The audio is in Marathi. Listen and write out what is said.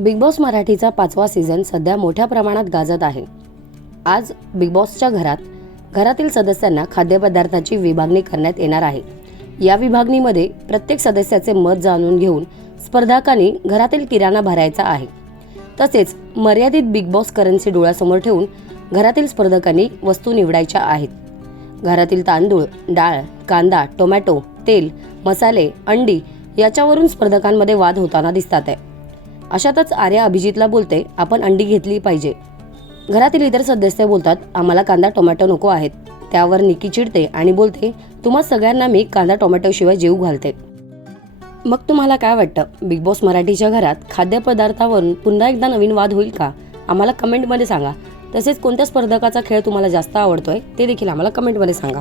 बिग बॉस मराठीचा पाचवा सीझन सध्या मोठ्या प्रमाणात गाजत आहे. आज बिग बॉसच्या घरात घरातील सदस्यांना खाद्यपदार्थाची विभागणी करण्यात येणार आहे. या विभागणीमध्ये प्रत्येक सदस्याचे मत जाणून घेऊन स्पर्धकांनी घरातील किराणा भरायचा आहे. तसेच मर्यादित बिग बॉस करन्सी डोळ्यासमोर ठेवून घरातील स्पर्धकांनी वस्तू निवडायच्या आहेत. घरातील तांदूळ डाळ कांदा टोमॅटो तेल मसाले अंडी याच्यावरून स्पर्धकांमध्ये वाद होताना दिसतात आहे. अशातच आर्या अभिजितला बोलते आपण अंडी घेतली पाहिजे. घरातील इतर सदस्य बोलतात आम्हाला कांदा टोमॅटो नको आहेत. त्यावर निकी चिडते आणि बोलते तुम्हा सगळ्यांना मी कांदा टोमॅटोशिवाय शिवाय घालते. मग तुम्हाला काय वाटतं? बिग बॉस मराठीच्या घरात खाद्यपदार्थावरून पुन्हा एकदा नवीन वाद होईल का? आम्हाला कमेंटमध्ये सांगा. तसेच कोणत्या स्पर्धकाचा खेळ तुम्हाला जास्त आवडतोय ते देखील आम्हाला कमेंटमध्ये सांगा.